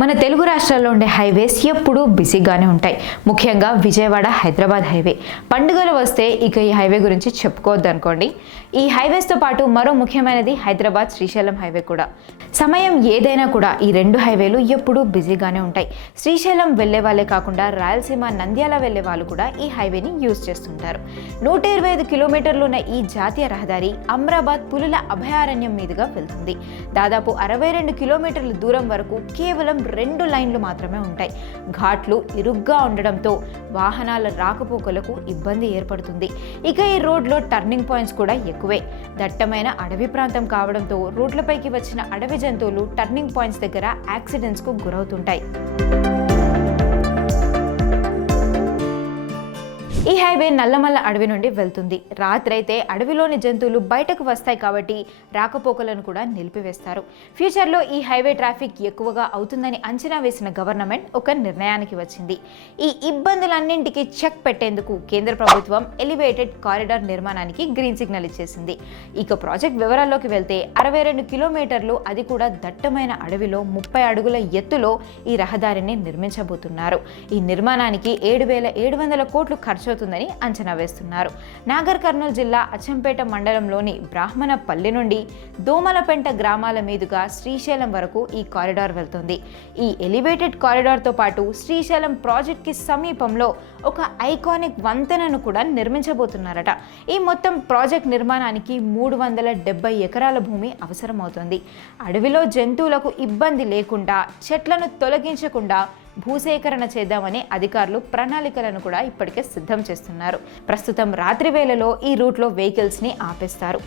మన తెలుగు రాష్ట్రాల్లో ఉండే హైవేస్ ఎప్పుడూ బిజీగానే ఉంటాయి. ముఖ్యంగా విజయవాడ హైదరాబాద్ హైవే. పండుగలు వస్తే ఇక ఈ హైవే గురించి చెప్పుకోవద్దు అనుకోండి ఈ హైవేస్తో పాటు మరో ముఖ్యమైనది హైదరాబాద్ శ్రీశైలం హైవే కూడా. సమయం ఏదైనా కూడా ఈ రెండు హైవేలు ఎప్పుడూ బిజీగానే ఉంటాయి. శ్రీశైలం వెళ్ళే వాళ్ళే కాకుండా రాయలసీమ నంద్యాల వెళ్ళే వాళ్ళు కూడా ఈ హైవేని యూజ్ చేస్తుంటారు. నూట ఇరవై ఐదు కిలోమీటర్లు ఉన్న ఈ జాతీయ రహదారి అమ్రాబాద్ పులుల అభయారణ్యం మీదుగా వెళ్తుంది. దాదాపు అరవై రెండు కిలోమీటర్ల దూరం వరకు కేవలం రెండు లైన్లు మాత్రమే ఉంటాయి. ఘాట్లు ఇరుగ్గా ఉండడంతో వాహనాల రాకపోకలకు ఇబ్బంది ఏర్పడుతుంది. ఇక ఈ రోడ్లో టర్నింగ్ పాయింట్స్ కూడా ఎక్కువే. దట్టమైన అడవి ప్రాంతం కావడంతో రోడ్లపైకి వచ్చిన అడవి జంతువులు టర్నింగ్ పాయింట్స్ దగ్గర యాక్సిడెంట్స్కు గురవుతుంటాయి. హైవే నల్లమల్ల అడవి నుండి వెళ్తుంది. రాత్రైతే అడవిలోని జంతువులు బయటకు వస్తాయి కాబట్టి రాకపోకలను కూడా నిలిపివేస్తారు. ఫ్యూచర్లో ఈ హైవే ట్రాఫిక్ ఎక్కువగా అవుతుందని అంచనా వేసిన గవర్నమెంట్ ఒక నిర్ణయానికి వచ్చింది. ఈ ఇబ్బందులన్నింటికి చెక్ పెట్టేందుకు కేంద్ర ప్రభుత్వం ఎలివేటెడ్ కారిడార్ నిర్మాణానికి గ్రీన్ సిగ్నల్ ఇచ్చేసింది. ఇక ప్రాజెక్ట్ వివరాల్లోకి వెళ్తే అరవై రెండు కిలోమీటర్లు అది కూడా దట్టమైన అడవిలో ముప్పై అడుగుల ఎత్తులో ఈ రహదారిని నిర్మించబోతున్నారు. ఈ నిర్మాణానికి ఏడు వేల ఏడు వందల కోట్లు ఖర్చు అవుతుందని అంచనా వేస్తున్నారు. నాగర్ కర్నూలు జిల్లా అచ్చంపేట మండలంలోని బ్రాహ్మణపల్లి నుండి దోమలపెంట గ్రామాల మీదుగా శ్రీశైలం వరకు ఈ కారిడార్ వెళ్తుంది. ఈ ఎలివేటెడ్ కారిడార్తో పాటు శ్రీశైలం ప్రాజెక్ట్కి సమీపంలో ఒక ఐకానిక్ వంతెనను కూడా నిర్మించబోతున్నారట. ఈ మొత్తం ప్రాజెక్ట్ నిర్మాణానికి మూడు వందల డెబ్బై ఎకరాల భూమి అవసరమవుతుంది. అడవిలో జంతువులకు ఇబ్బంది లేకుండా చెట్లను తొలగించకుండా భూసేకరణ చేద్దామని అధికారులు ప్రణాళికలను కూడా ఇప్పటికే సిద్ధం చేస్తున్నారు. ప్రస్తుతం రాత్రి వేళలో ఈ రూట్లో వెహికల్స్ని ఆపేస్తారు.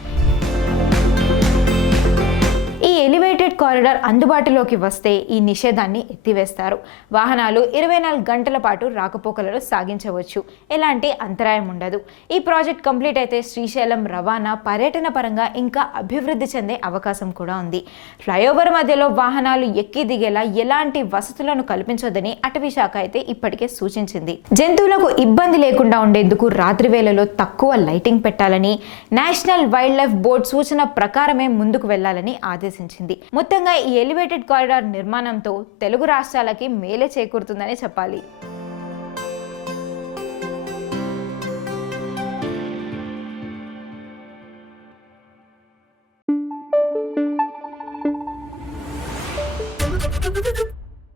కారిడార్ అందుబాటులోకి వస్తే ఈ నిషేధాన్ని ఎత్తివేస్తారు. వాహనాలు ఇరవై నాలుగు గంటల పాటు రాకపోకలను సాగించవచ్చు. ఎలాంటి అంతరాయం ఉండదు. ఈ ప్రాజెక్ట్ కంప్లీట్ అయితే శ్రీశైలం రవాణా పర్యటన పరంగా ఇంకా అభివృద్ధి చెందే అవకాశం కూడా ఉంది. ఫ్లైఓవర్ మధ్యలో వాహనాలు ఎక్కి దిగేలా ఎలాంటి వసతులను కల్పించొద్దని అటవీ శాఖ అయితే ఇప్పటికే సూచించింది. జంతువులకు ఇబ్బంది లేకుండా ఉండేందుకు రాత్రి వేళలో తక్కువ లైటింగ్ పెట్టాలని నేషనల్ వైల్డ్ లైఫ్ బోర్డ్ సూచన ప్రకారమే ముందుకు వెళ్ళాలని ఆదేశించింది. మొత్తంగా ఈ ఎలివేటెడ్ కారిడార్ నిర్మాణంతో తెలుగు రాష్ట్రాలకి మేలే చేకూరుతుందని చెప్పాలి.